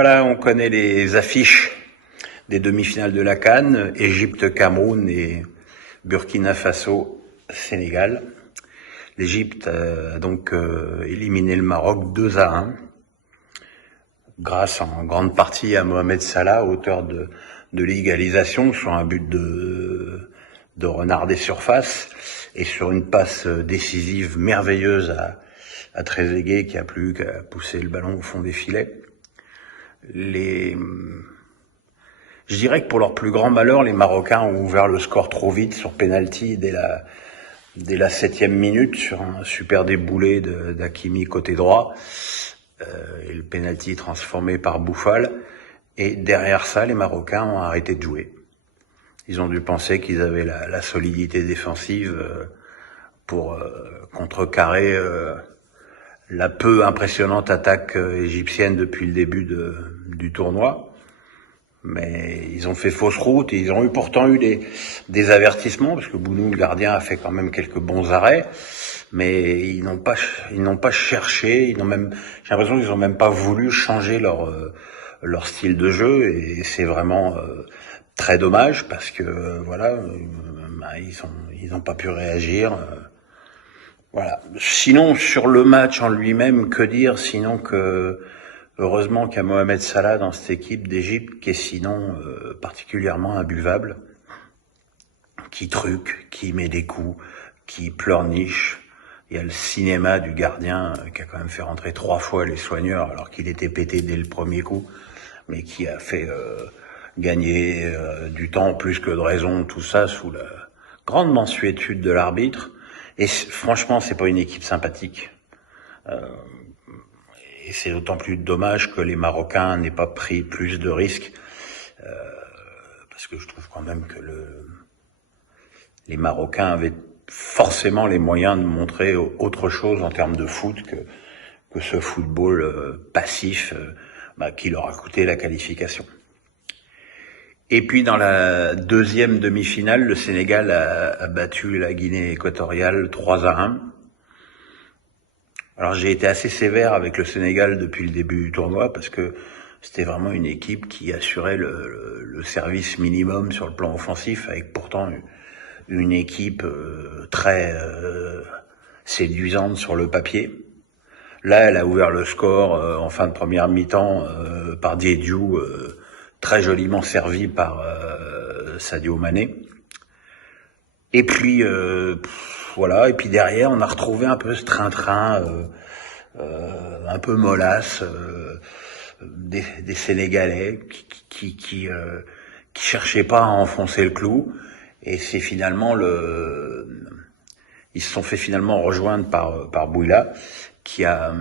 Voilà, on connaît les affiches des demi-finales de la CAN, Égypte-Cameroun et Burkina Faso-Sénégal. L'Égypte a donc éliminé le Maroc 2-1, grâce en grande partie à Mohamed Salah, auteur de l'égalisation sur un but de renard des surfaces et sur une passe décisive merveilleuse à Trezeguet qui a plus qu'à pousser le ballon au fond des filets. Je dirais que pour leur plus grand malheur, les Marocains ont ouvert le score trop vite sur penalty dès la 7e minute sur un super déboulé d'Hakimi côté droit, et le penalty transformé par Bouffal. Et derrière ça, les Marocains ont arrêté de jouer. Ils ont dû penser qu'ils avaient la solidité défensive pour contrecarrer la peu impressionnante attaque égyptienne depuis le début du tournoi. Mais ils ont fait fausse route et ils ont pourtant eu des avertissements, parce que Bounou, le gardien, a fait quand même quelques bons arrêts, mais ils n'ont pas cherché, j'ai l'impression qu'ils n'ont même pas voulu changer leur style de jeu, et c'est vraiment très dommage, parce que ils n'ont pas pu réagir. Voilà. Sinon, sur le match en lui-même, que dire, sinon que heureusement qu'il y a Mohamed Salah dans cette équipe d'Égypte, qui est sinon particulièrement imbuvable, qui truque, qui met des coups, qui pleurniche. Il y a le cinéma du gardien qui a quand même fait rentrer 3 fois les soigneurs alors qu'il était pété dès le premier coup, mais qui a fait gagner du temps plus que de raison, tout ça sous la grande mansuétude de l'arbitre. Et franchement, c'est pas une équipe sympathique. Et c'est d'autant plus dommage que les Marocains n'aient pas pris plus de risques, parce que je trouve quand même que les Marocains avaient forcément les moyens de montrer autre chose en termes de foot que ce football passif qui leur a coûté la qualification. Et puis dans la deuxième demi-finale, le Sénégal a battu la Guinée équatoriale 3-1. Alors j'ai été assez sévère avec le Sénégal depuis le début du tournoi, parce que c'était vraiment une équipe qui assurait le service minimum sur le plan offensif, avec pourtant une équipe très séduisante sur le papier. Là, elle a ouvert le score en fin de première mi-temps par Diédhiou, très joliment servi par Sadio Mané. Et puis voilà, et puis derrière, on a retrouvé un peu ce train-train, un peu mollasse, des Sénégalais qui cherchaient pas à enfoncer le clou. Et c'est finalement ils se sont fait finalement rejoindre par Bouila, qui a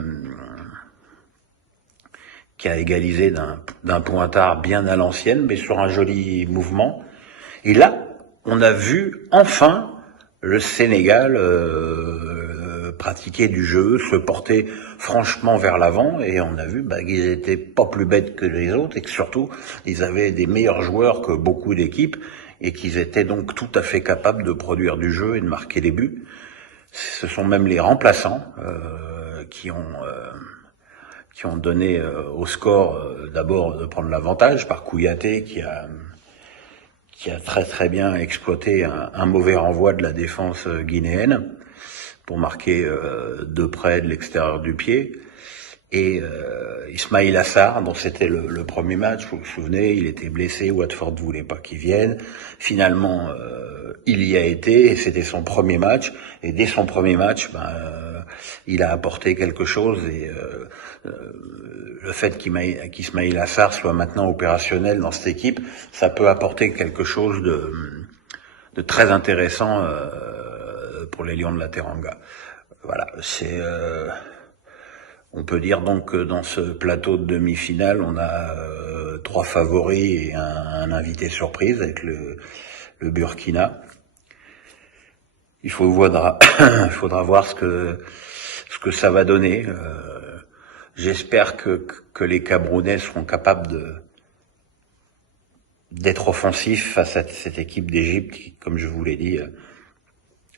égalisé d'un pointard bien à l'ancienne, mais sur un joli mouvement. Et là, on a vu enfin le Sénégal pratiquer du jeu, se porter franchement vers l'avant, et on a vu qu'ils étaient pas plus bêtes que les autres, et que surtout, ils avaient des meilleurs joueurs que beaucoup d'équipes, et qu'ils étaient donc tout à fait capables de produire du jeu et de marquer des buts. Ce sont même les remplaçants qui ont donné au score d'abord de prendre l'avantage, par Kouyaté qui a très très bien exploité un mauvais renvoi de la défense guinéenne pour marquer de près de l'extérieur du pied. Et Ismaïla Sarr, dont c'était le premier match, vous vous souvenez, il était blessé, Watford ne voulait pas qu'il vienne. Finalement, il y a été, et c'était son premier match. Et dès son premier match, il a apporté quelque chose. Et le fait qu'Ismaïla Sarr soit maintenant opérationnel dans cette équipe, ça peut apporter quelque chose de très intéressant pour les Lions de la Teranga. Voilà, on peut dire donc que dans ce plateau de demi-finale, on a 3 favoris et un invité surprise avec le Burkina. Il faudra voir ce que ça va donner. J'espère que les Camerounais seront capables d'être offensifs face à cette équipe d'Égypte qui, comme je vous l'ai dit,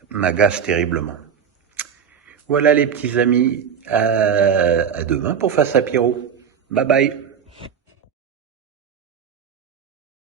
m'agace terriblement. Voilà les petits amis, à demain pour Face à Pierrot. Bye bye.